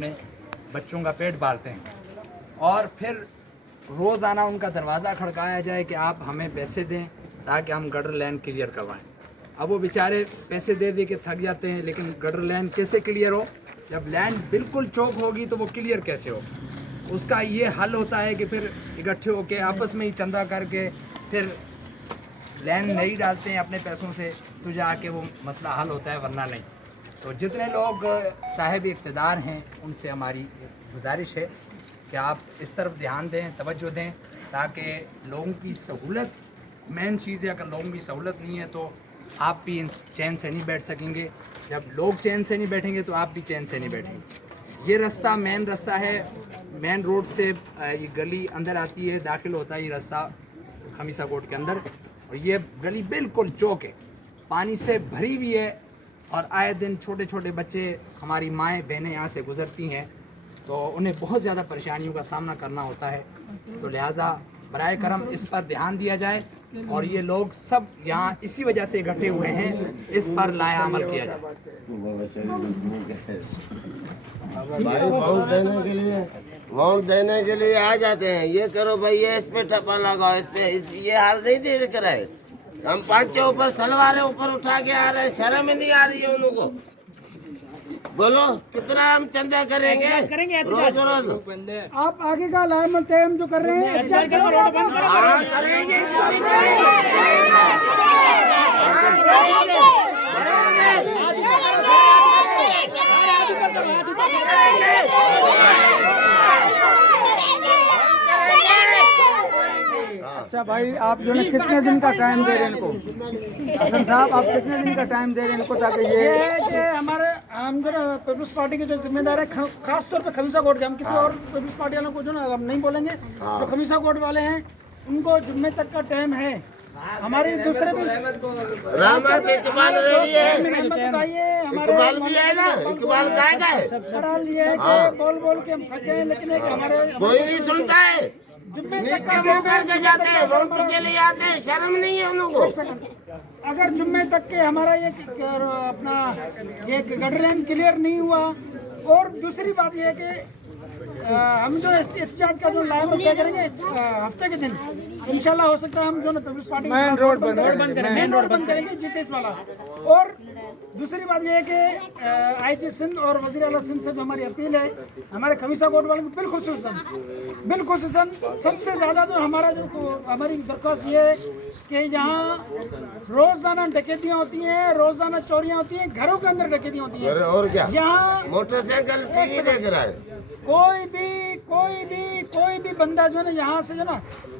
में बच्चों का पेट पालते हैं और फिर रोज़ाना उनका दरवाज़ा खड़काया जाए कि आप हमें पैसे दें ताकि हम गटर लाइन क्लियर करवाएं। अब वो बेचारे पैसे दे दे के थक जाते हैं, लेकिन गटर लाइन कैसे क्लियर हो? जब लाइन बिल्कुल चौक होगी तो वो क्लियर कैसे हो? उसका ये हल होता है कि फिर इकट्ठे होके आपस में ही चंदा करके फिर लाइन नहीं डालते हैं अपने पैसों से, तो जाके वो मसला हल होता है, वरना नहीं। तो जितने लोग साहिब इक़्तिदार हैं उनसे हमारी गुजारिश है कि आप इस तरफ ध्यान दें, तवज्जो दें, ताकि लोगों की सहूलत मेन चीज़ है। अगर लोगों की सहूलत नहीं है तो आप भी चैन से नहीं बैठ सकेंगे। जब लोग चैन से नहीं बैठेंगे तो आप भी चैन से नहीं बैठेंगे। ये रास्ता मेन रास्ता है, मेन रोड से ये गली अंदर आती है, दाखिल होता है ये रास्ता खमीसा कोट के अंदर, और ये गली बिल्कुल चौक है, पानी से भरी हुई है और आए दिन छोटे छोटे बच्चे, हमारी माएँ बहनें यहाँ से गुज़रती हैं तो उन्हें बहुत ज़्यादा परेशानियों का सामना करना होता है। तो लिहाजा बराए करम इस पर ध्यान दिया जाए और ये लोग सब यहाँ इसी वजह से इकट्ठे हुए हैं, इस पर लाया अमल किया जाए। वोट देने के लिए आ जाते हैं, ये करो भाई, ये इस पे ठप्पा लगाओ, इस पे ये हाल नहीं दे रहे। हम 5 के ऊपर सलवारें ऊपर उठा के आ रहे हैं, शर्म ही नहीं आ रही है उन लोगों को। बोलो कितना हम चंदा करेंगे रोज रोज? आप आगे का लाइमल तयम जो कर रहे हैं करेंगे। अच्छा भाई, आप जो है कितने दिन का टाइम दे रहे हैं इनको? हसन साहब, आप कितने दिन का टाइम दे रहे हैं इनको, ताकि ये है कि हमारे हम जो ना पीपल्स पार्टी के जो जिम्मेदार है, खास तौर पे खमीसा कोट के, हम किसी और पीपल्स पार्टी वालों को जो ना हम नहीं बोलेंगे, जो खमीसा कोट वाले हैं उनको जुम्मे तक का टाइम है। हमारी दूसरे भी इकबाल रेडी है, इकबाल भी है ना, इकबाल गायक है। सवाल ये है कि बोल बोल के हम थक गए, लेकिन एक हमारे कोई नहीं सुनता है, जुम्मे नीचे मुंह करके जाते हैं, वोट के लिए आते हैं, शर्म नहीं है उन लोगों को। अगर जुम्मे तक के हमारा ये अपना ये गटर लाइन क्लियर नहीं हुआ, और दूसरी बात ये है कि हम जो एहतिजाज का जो लाइन तय करेंगे हफ्ते के दिन, इंशाल्लाह हो सकता है हम जो ना पीपल्स पार्टी मेन रोड बंद करेंगे जितेश वाला। और दूसरी बात यह है कि आईजी सिंध और वज़ीर आला सिंध से जो हमारी अपील है, हमारे खमीसा कोट वालों को बिलखुसूसन सबसे ज़्यादा जो हमारी दरख्वास्त ये है कि यहाँ रोज़ाना डकैतियाँ होती हैं, रोज़ाना चोरियाँ होती हैं, घरों के अंदर डकैतियाँ होती हैं। और क्या, यहाँ मोटरसाइकिल देख रहा है, कोई भी बंदा जो ना यहाँ से जो ना,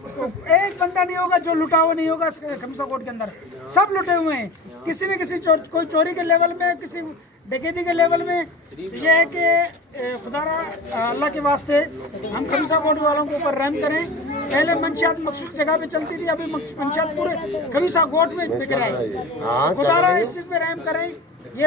तो एक बंदा नहीं होगा जो लुटा हुआ नहीं होगा खमीसा कोट के अंदर, सब लुटे हुए हैं, किसी न किसी कोई चोरी के लेवल में, किसी डकैती के लेवल में। यह है कि खुदारा अल्लाह के वास्ते हम खमीसा कोट वालों के ऊपर रहम करें। पहले मंशियात मखसूस जगह पे चलती थी, अभी मंशियात पूरे खमीसा कोट में बिक रहा है। खुदारा इस चीज़ पे रहम करें